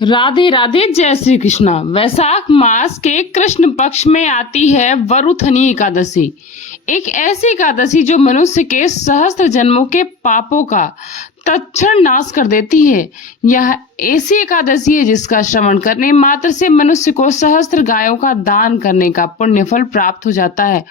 राधे राधे, जय श्री कृष्णा। वैशाख मास के कृष्ण पक्ष में आती है वरुथनी एकादशी। एक ऐसी एकादशी जो मनुष्य के सहस्त्र जन्मों के पापों का तत्क्षण नाश कर देती है। यह ऐसी एकादशी है जिसका श्रवण करने मात्र से मनुष्य को सहस्त्र गायों का दान करने का पुण्य फल प्राप्त हो जाता है।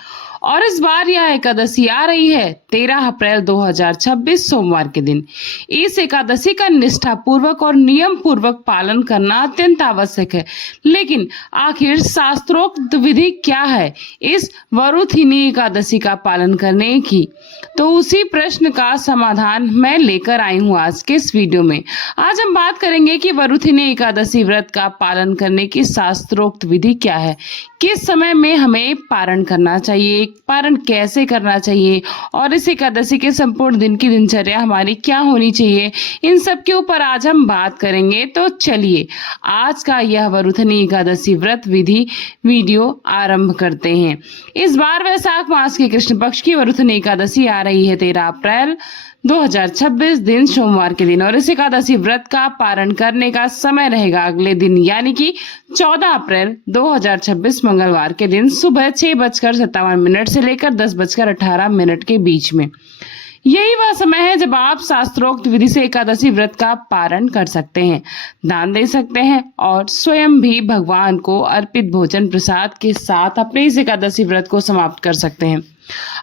और इस बार यह एकादशी आ रही है 13 अप्रैल 2026 सोमवार के दिन। इस एकादशी का निष्ठा पूर्वक और नियम पूर्वक पालन करना अत्यंत आवश्यक है। लेकिन आखिर शास्त्रोक्त विधि क्या है इस वरुथिनी एकादशी का पालन करने की? तो उसी प्रश्न का समाधान मैं लेकर आई हूँ आज के इस वीडियो में। आज हम बात करेंगे कि वरुथिनी एकादशी व्रत का पालन करने की शास्त्रोक्त विधि क्या है, किस समय में हमें पारण करना चाहिए, पारण कैसे करना चाहिए और इस एकादशी के संपूर्ण दिन की दिनचर्या हमारी क्या होनी चाहिए, इन सब के ऊपर आज हम बात करेंगे। तो चलिए आज का यह वरुथनी एकादशी व्रत विधि वीडियो आरंभ करते हैं। इस बार वैशाख मास की कृष्ण पक्ष की वरुथनी एकादशी आ रही है 13 अप्रैल 2026 दिन सोमवार के दिन, और इस एकादशी व्रत का पारण करने का समय रहेगा अगले दिन यानी कि 14 अप्रैल 2026 मंगलवार के दिन सुबह 6:57 से लेकर 10:18 के बीच में। यही वह समय है जब आप शास्त्रोक्त विधि से एकादशी व्रत का पारण कर सकते हैं, दान दे सकते हैं और स्वयं भी भगवान को अर्पित भोजन प्रसाद के साथ अपने इस एकादशी व्रत को समाप्त कर सकते हैं।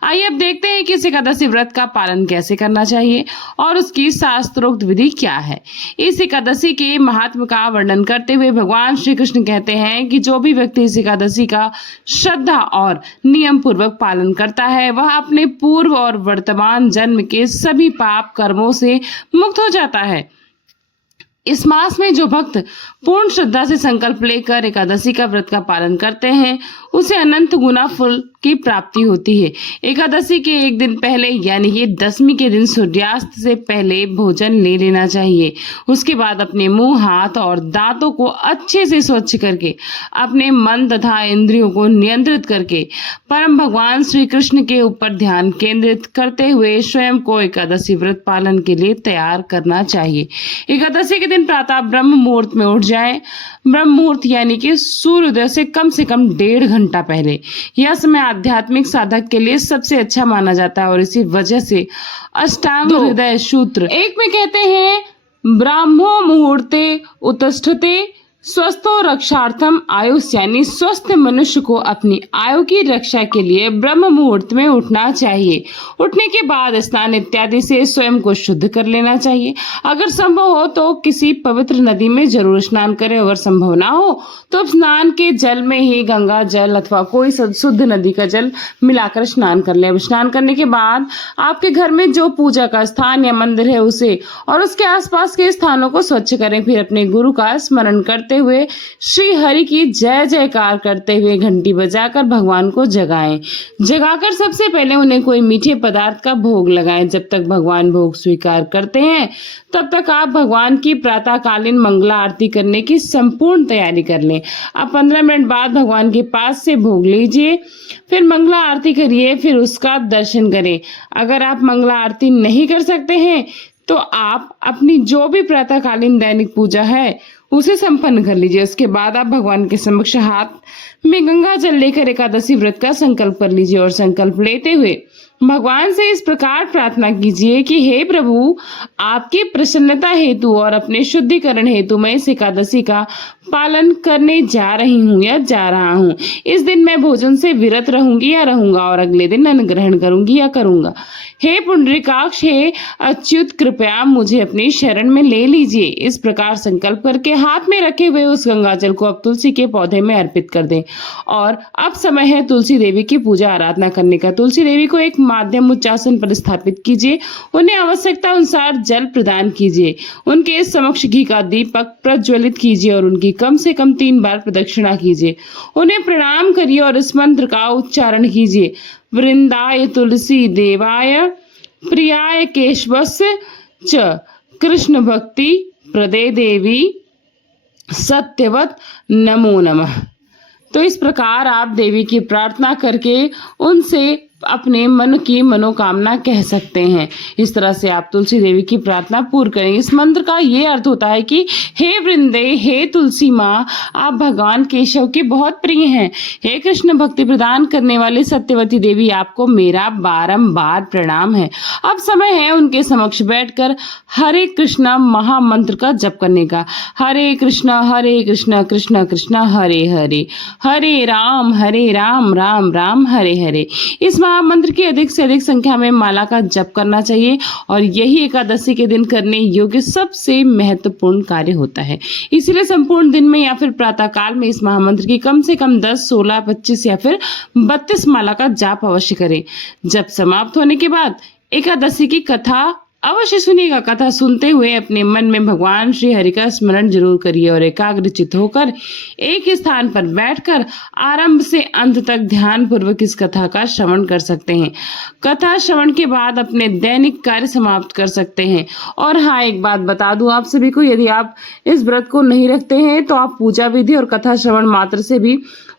आइए अब देखते हैं कि इस एकादशी व्रत का पालन कैसे करना चाहिए और उसकी शास्त्रोक्त विधि क्या है। इस एकादशी के महात्म का वर्णन करते हुए भगवान श्री कृष्ण कहते हैं कि जो भी व्यक्ति इस एकादशी का श्रद्धा और नियम पूर्वक पालन करता है वह अपने पूर्व और वर्तमान जन्म के सभी पाप कर्मों से मुक्त हो जाता है। इस मास में जो भक्त पूर्ण श्रद्धा से संकल्प लेकर एकादशी का व्रत का पालन करते हैं उसे अनंत गुना फल की प्राप्ति होती है। एकादशी के एक दिन पहले यानी कि दशमी के दिन सूर्यास्त से पहले भोजन ले लेना चाहिए। उसके बाद अपने मुंह, हाथ और दांतों को अच्छे से स्वच्छ करके अपने मन तथा इंद्रियों को नियंत्रित करके परम भगवान श्री कृष्ण के ऊपर ध्यान केंद्रित करते हुए स्वयं को एकादशी व्रत पालन के लिए तैयार करना चाहिए। एकादशी के दिन प्रातः ब्रह्म मुहूर्त में उठ जाए। ब्रह्म मुहूर्त यानी कि सूर्योदय से कम 1.5 घंटा पहले। यह समय आध्यात्मिक साधक के लिए सबसे अच्छा माना जाता है और इसी वजह से अष्टांग हृदय सूत्र एक में कहते हैं ब्राह्मो मुहूर्ते उत्तिष्ठते स्वस्थो रक्षार्थम आयुष, यानी स्वस्थ मनुष्य को अपनी आयु की रक्षा के लिए ब्रह्म मुहूर्त में उठना चाहिए। उठने के बाद स्नान इत्यादि से स्वयं को शुद्ध कर लेना चाहिए। अगर संभव हो तो किसी पवित्र नदी में जरूर स्नान करें। अगर संभव ना हो तो स्नान के जल में ही गंगा जल अथवा कोई शुद्ध नदी का जल मिलाकर स्नान कर ले। स्नान करने के बाद आपके घर में जो पूजा का स्थान या मंदिर है उसे और उसके आसपास के स्थानों को स्वच्छ करें। फिर अपने गुरु का स्मरण करते हुए श्री हरि की जय जयकार करते हुए घंटी बजाकर भगवान को जगाएं। जगाकर सबसे पहले उन्हें कोई मीठे पदार्थ का भोग लगाएं। जब तक भगवान भोग स्वीकार करते हैं तब तक आप भगवान की प्रातःकालीन मंगला आरती करने की संपूर्ण तैयारी कर लें। आप 15 मिनट बाद भगवान के पास से भोग लीजिए, फिर मंगला आरती करिए, फिर उसका दर्शन करें। अगर आप मंगला आरती नहीं कर सकते हैं तो आप अपनी जो भी प्रातःकालीन दैनिक पूजा है उसे संपन्न कर लीजिए। उसके बाद आप भगवान के समक्ष हाथ में गंगा जल लेकर एकादशी व्रत का संकल्प कर लीजिए और संकल्प लेते हुए भगवान से इस प्रकार प्रार्थना कीजिए कि हे प्रभु, आपकी प्रसन्नता हेतु और अपने शुद्धिकरण हेतु मैं इस एकादशी का पालन करने जा रही हूँ या जा रहा हूँ। इस दिन मैं भोजन से विरत रहूंगी या रहूंगा और अगले दिन अन्न ग्रहण करूंगी या करूंगा। हे पुंडरीकाक्ष, हे अच्युत, कृपया मुझे अपनी शरण में ले लीजिए। इस प्रकार संकल्प करके हाथ में रखे हुए उस गंगा जल को अब तुलसी के पौधे में अर्पित कर दें। और अब समय है तुलसी देवी की पूजा आराधना करने का। तुलसी देवी को एक माध्यम उच्चासन पर स्थापित कीजिए। उन्हें आवश्यकता अनुसार जल प्रदान कीजिए। उनके समक्ष घी का दीपक प्रज्वलित कीजिए और उनकी कम से कम 3 बार प्रदक्षिणा कीजिए। उन्हें प्रणाम करिए और इस मंत्र का उच्चारण कीजिए। वृंदाय तुलसी देवाय प्रियाय केशवस्य च कृष्ण भक्ति प्रदे देवी सत्यवत नमो नमः। तो इस प्रकार आप देवी की प्रार्थना करके उनसे अपने मन की मनोकामना कह सकते हैं। इस तरह से आप तुलसी देवी की प्रार्थना पूर्ण करें। इस मंत्र का ये अर्थ होता है कि हे वृंदे, हे तुलसी माँ, आप भगवान केशव के बहुत प्रिय हैं। हे कृष्ण भक्ति प्रदान करने वाले सत्यवती देवी, आपको मेरा बारंबार प्रणाम है। अब समय है उनके समक्ष बैठकर हरे कृष्ण महामंत्र का जप करने का। हरे कृष्ण कृष्ण कृष्ण हरे हरे, हरे राम राम राम हरे हरे। इस महामंत्र की अधिक से अधिक संख्या में माला का जप करना चाहिए और यही एकादशी के दिन करने योग्य सबसे महत्वपूर्ण कार्य होता है। इसलिए संपूर्ण दिन में या फिर प्रातः काल में इस महामंत्र की कम से कम 10, 16, 25 या फिर 32 माला का जाप अवश्य करें। जब समाप्त होने के बाद एकादशी की कथा अवश्य सुनिएगा। कथा सुनते हुए अपने मन में भगवान श्री हरि का स्मरण जरूर करिए और एकाग्रचित होकर एक स्थान पर बैठकर आरंभ से अंत तक ध्यान पूर्वक इस कथा का श्रवण कर सकते हैं। कथा श्रवण के बाद अपने दैनिक कार्य समाप्त कर सकते हैं। और हाँ, एक बात बता दूं आप सभी को, यदि आप इस व्रत को नहीं रखते हैं तो आप पूजा विधि और कथा श्रवण मात्र से भी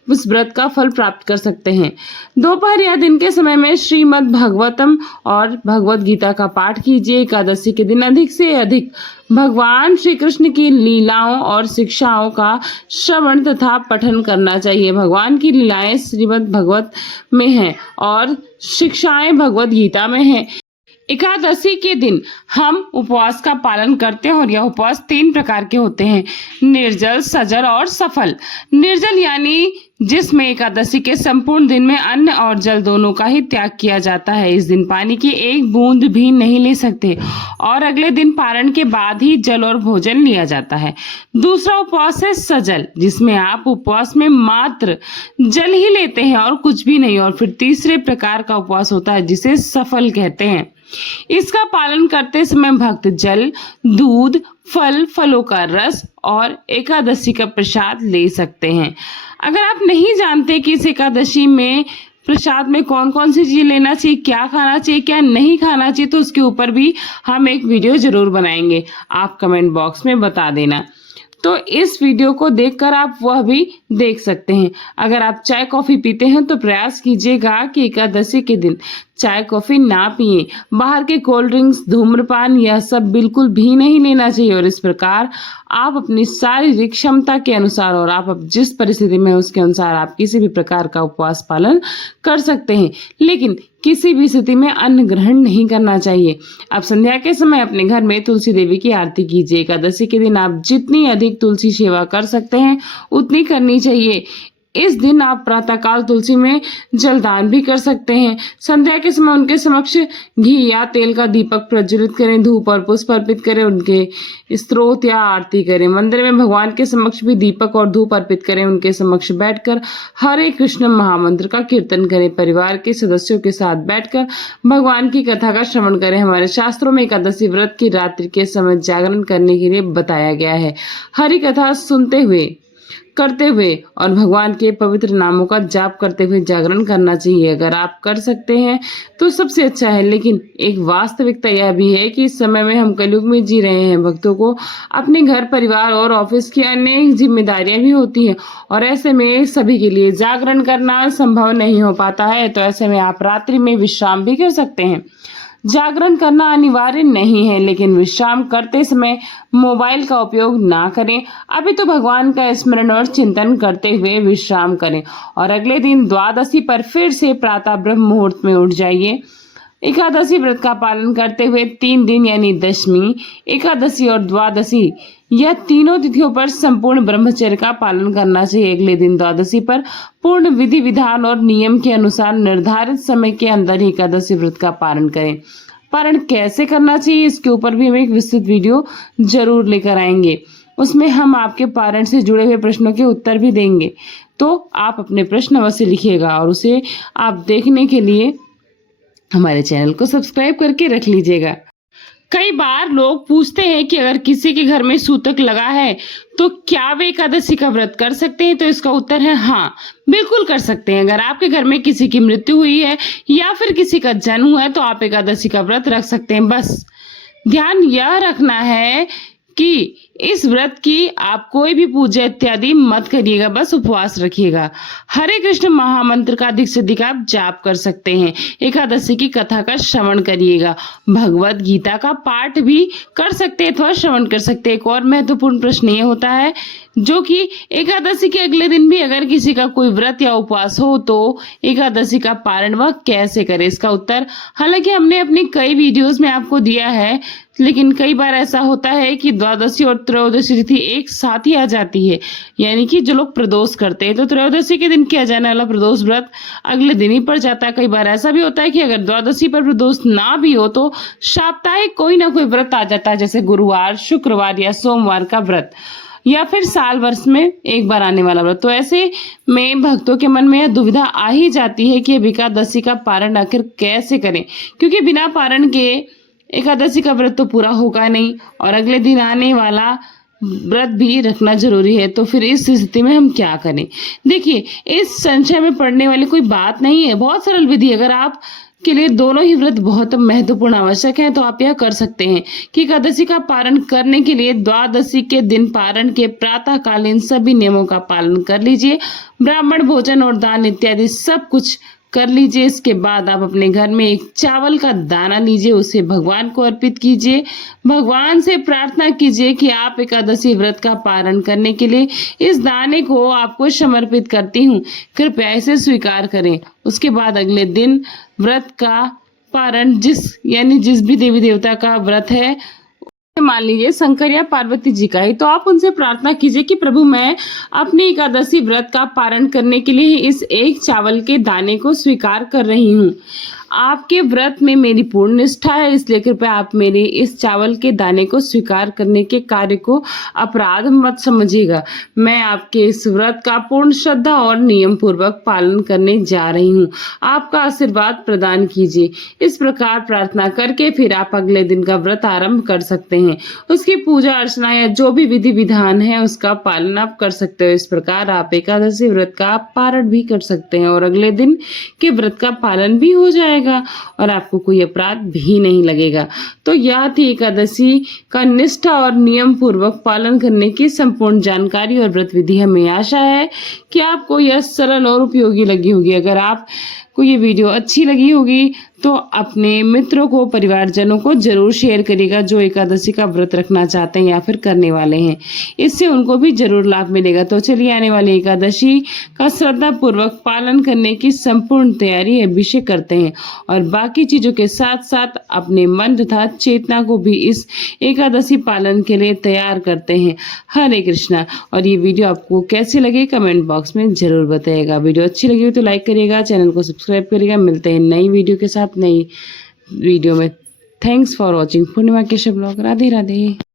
उस व्रत का फल प्राप्त कर सकते हैं। दोपहर या दिन के समय में श्रीमद् भागवतम और भगवत गीता का पाठ कीजिए। एकादशी के दिन अधिक से अधिक भगवान श्री कृष्ण की लीलाओं और शिक्षाओं का श्रवण तथा पठन करना चाहिए। भगवान की लीलाएं श्रीमद् भागवत में हैं और शिक्षाएं भगवत गीता में हैं। एकादशी के दिन हम उपवास का पालन करते हैं और यह उपवास 3 प्रकार के होते हैं: निर्जल, सजल और सफल। निर्जल यानी जिसमें एकादशी के संपूर्ण दिन में अन्न और जल दोनों का ही त्याग किया जाता है। इस दिन पानी की एक बूंद भी नहीं ले सकते और अगले दिन पारण के बाद ही जल और भोजन लिया जाता है। दूसरा उपवास है सजल, जिसमें आप उपवास में मात्र जल ही लेते हैं और कुछ भी नहीं। और फिर तीसरे प्रकार का उपवास होता है जिसे सफल कहते हैं। इसका पालन करते समय भक्त जल, दूध, फलों का रस और एकादशी का प्रसाद ले सकते हैं। अगर आप नहीं जानते कि इस एकादशी में प्रसाद में कौन कौन सी चीज लेना चाहिए, क्या खाना चाहिए, क्या नहीं खाना चाहिए, तो उसके ऊपर भी हम एक वीडियो जरूर बनाएंगे। आप कमेंट बॉक्स में बता देना। तो इस वीडियो को देखकर आप वह भी देख सकते हैं। अगर आप चाय कॉफी पीते हैं तो प्रयास कीजिएगा कि एकादशी के दिन चाय कॉफी ना पिए। बाहर के कोल्ड ड्रिंक्स, धूम्रपान, यह सब बिल्कुल भी नहीं लेना चाहिए। और इस प्रकार आप अपनी शारीरिक क्षमता के अनुसार और आप जिस परिस्थिति में उसके अनुसार आप किसी भी प्रकार का उपवास पालन कर सकते हैं, लेकिन किसी भी स्थिति में अन्न ग्रहण नहीं करना चाहिए। अब संध्या के समय अपने घर में तुलसी देवी की आरती कीजिए। एकादशी के दिन आप जितनी अधिक तुलसी सेवा कर सकते हैं उतनी करनी चाहिए। इस दिन आप प्रातःकाल तुलसी में जलदान भी कर सकते हैं। संध्या के समय उनके समक्ष घी या तेल का दीपक प्रज्वलित करें, धूप और पुष्प अर्पित करें, उनके स्तोत्र या आरती करें। मंदिर में भगवान के समक्ष भी दीपक और धूप अर्पित करें। उनके समक्ष बैठकर हरे कृष्ण महामंत्र का कीर्तन करें। परिवार के सदस्यों के साथ बैठकर भगवान की कथा का श्रवण करें। हमारे शास्त्रों में एकादशी व्रत की रात्रि के समय जागरण करने के लिए बताया गया है। हरि कथा सुनते हुए, करते हुए और भगवान के पवित्र नामों का जाप करते हुए जागरण करना चाहिए। अगर आप कर सकते हैं तो सबसे अच्छा है, लेकिन एक वास्तविकता यह भी है कि इस समय में हम कलयुग में जी रहे हैं। भक्तों को अपने घर, परिवार और ऑफिस की अनेक जिम्मेदारियां भी होती हैं और ऐसे में सभी के लिए जागरण करना संभव नहीं हो पाता है। तो ऐसे में आप रात्रि में विश्राम भी कर सकते हैं। जागरण करना अनिवार्य नहीं है, लेकिन विश्राम करते समय मोबाइल का उपयोग ना करें। अभी तो भगवान का स्मरण और चिंतन करते हुए विश्राम करें और अगले दिन द्वादशी पर फिर से प्रातः ब्रह्म मुहूर्त में उठ जाइए। एकादशी व्रत का पालन करते हुए 3 दिन यानी दशमी, एकादशी और द्वादशी, यह तीनों तिथियों पर संपूर्ण ब्रह्मचर्य का पालन करना चाहिए। अगले दिन द्वादशी पर पूर्ण विधि विधान और नियम के अनुसार निर्धारित समय के अंदर ही एकादशी व्रत का पालन करें। पारण कैसे करना चाहिए इसके ऊपर भी हम एक विस्तृत वीडियो जरूर लेकर आएंगे। उसमें हम आपके पारण से जुड़े हुए प्रश्नों के उत्तर भी देंगे। तो आप अपने प्रश्न अवश्य लिखिएगा और उसे आप देखने के लिए हमारे चैनल को सब्सक्राइब करके रख लीजिएगा। कई बार लोग पूछते हैं कि अगर किसी के घर में सूतक लगा है तो क्या वे एकादशी का व्रत कर सकते हैं? तो इसका उत्तर है हाँ, बिल्कुल कर सकते हैं। अगर आपके घर में किसी की मृत्यु हुई है या फिर किसी का जन्म हुआ है तो आप एकादशी का व्रत रख सकते हैं। बस ध्यान यह रखना है कि इस व्रत की आप कोई भी पूजा इत्यादि मत करिएगा, बस उपवास रखिएगा। हरे कृष्ण महामंत्र का अधिक से अधिक आप जाप कर सकते हैं। एकादशी की कथा का श्रवण करिएगा। भगवत गीता का पाठ भी कर सकते हैं अथवा श्रवण कर सकते हैं। एक और महत्वपूर्ण प्रश्न ये होता है जो कि एकादशी के अगले दिन भी अगर किसी का कोई व्रत या उपवास हो तो एकादशी का पारण वह कैसे करे। इसका उत्तर हालांकि हमने अपनी कई वीडियोस में आपको दिया है, लेकिन कई बार ऐसा होता है कि द्वादशी और त्रयोदशी तिथि एक साथ ही आ जाती है, यानी कि जो लोग प्रदोष करते हैं तो त्रयोदशी के दिन किया जाने वाला प्रदोष व्रत अगले दिन ही पड़ जाता है। कई बार ऐसा भी होता है कि अगर द्वादशी पर प्रदोष ना भी हो तो साप्ताहिक कोई ना कोई व्रत आ जाता है, जैसे गुरुवार, शुक्रवार या सोमवार का व्रत, या फिर साल वर्ष में एक बार आने वाला व्रत। तो ऐसे में भक्तों के मन में यह दुविधा आ ही जाती है कि एकादशी का पारण आखिर कैसे करें, क्योंकि बिना पारण के एकादशी का व्रत तो पूरा होगा नहीं और अगले दिन आने वाला व्रत भी रखना जरूरी है। तो फिर इस स्थिति में हम क्या करें। देखिए, इस संशय में पड़ने वाली कोई बात नहीं है, बहुत सरल विधि। अगर आप के लिए दोनों ही व्रत बहुत महत्वपूर्ण आवश्यक है तो आप यह कर सकते हैं कि एकादशी का पारण करने के लिए द्वादशी के दिन पारण के प्रातः कालीन सभी नियमों का पालन कर लीजिए। ब्राह्मण भोजन और दान इत्यादि सब कुछ कर लीजिए। इसके बाद आप अपने घर में एक चावल का दाना लीजिए, उसे भगवान को अर्पित कीजिए। भगवान से प्रार्थना कीजिए कि आप एकादशी व्रत का पारण करने के लिए इस दाने को आपको समर्पित करती हूँ, कृपया इसे स्वीकार करें। उसके बाद अगले दिन व्रत का पारण जिस भी देवी देवता का व्रत है, मान लीजिए शंकर या पार्वती जी का ही, तो आप उनसे प्रार्थना कीजिए कि प्रभु मैं अपनी एकादशी व्रत का पारण करने के लिए इस एक चावल के दाने को स्वीकार कर रही हूँ। आपके व्रत में मेरी पूर्ण निष्ठा है, इसलिए कृपया आप मेरे इस चावल के दाने को स्वीकार करने के कार्य को अपराध मत समझिएगा। मैं आपके इस व्रत का पूर्ण श्रद्धा और नियम पूर्वक पालन करने जा रही हूँ। आपका आशीर्वाद प्रदान कीजिए। इस प्रकार प्रार्थना करके फिर आप अगले दिन का व्रत आरंभ कर सकते हैं। उसकी पूजा अर्चना या जो भी विधि विधान है उसका पालन आप कर सकते हो। इस प्रकार आप एकादशी व्रत का पारण भी कर सकते हैं और अगले दिन के व्रत का पालन भी हो जाएगा और आपको कोई अपराध भी नहीं लगेगा। तो यह थी एकादशी का निष्ठा और नियम पूर्वक पालन करने की संपूर्ण जानकारी और व्रत विधि। हमें आशा है कि आपको यह सरल और उपयोगी लगी होगी। अगर आपको ये वीडियो अच्छी लगी होगी तो अपने मित्रों को, परिवारजनों को जरूर शेयर करिएगा जो एकादशी का व्रत रखना चाहते हैं या फिर करने वाले हैं। इससे उनको भी जरूर लाभ मिलेगा। तो चलिए आने वाली एकादशी का श्रद्धा पूर्वक पालन करने की संपूर्ण तैयारी अभी से करते हैं और बाकी चीजों के साथ साथ अपने मन तथा चेतना को भी इस एकादशी पालन के लिए तैयार करते हैं। हरे कृष्णा। और ये वीडियो आपको कैसी लगी कमेंट बॉक्स में जरूर बताइएगा। वीडियो अच्छी लगी हो तो लाइक करिएगा, चैनल को सब्सक्राइब करिएगा। मिलते हैं नई वीडियो के साथ नई वीडियो में। Thanks for watching. Purnima Keshav blog. Radhe Radhe.